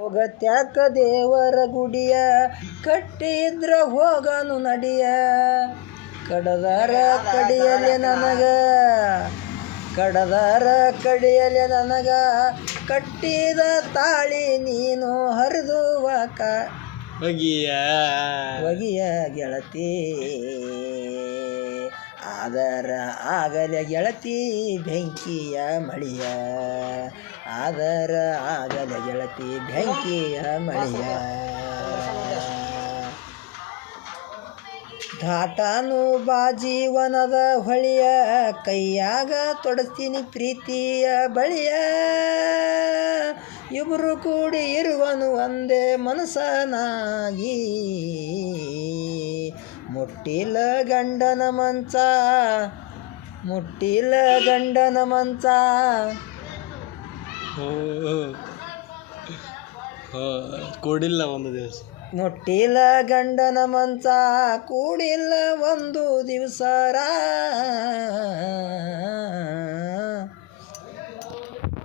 ಹೋಗತ್ಯಾಕ ದೇವರ ಗುಡಿಯ ಕಟ್ಟಿದ್ರ ಹೋಗನು ನಡಿಯ ಕಡದಾರ ಕಡಿಯಲೆ ನನಗ ಕಟ್ಟಿದ ತಾಳಿ ನೀನು ಹರಿದುವಕ ಒಗಿಯ ಗೆಳತಿ ಆದರ ಆಗಲೆ ಗೆಳತಿ ಬೆಂಕಿಯ ಮಳಿಯ ಆದರ ಆಗಲೆ ಗೆಳತಿ ಬೆಂಕಿಯ ಮಳಿಯ ಘಾಟಾನು ಬಾಜೀವನದ ಹೊಳಿಯ ಕೈಯಾಗ ತೊಡಸ್ತೀನಿ ಪ್ರೀತಿಯ ಬಳಿಯ ಇಬ್ಬರು ಕೂಡಿ ಇರುವನು ಒಂದೇ ಮನಸ್ಸನಾಗಿ ಮುಟ್ಟಿಲ ಗಂಡನ ಮಂಚ ಕೂಡಿಲ್ಲ ಒಂದು ದಿವಸ ಮುಟ್ಟಿಲ ಗಂಡನ ಮಂಚ ಕೂಡಿಲ್ಲ ಒಂದು ದಿವಸ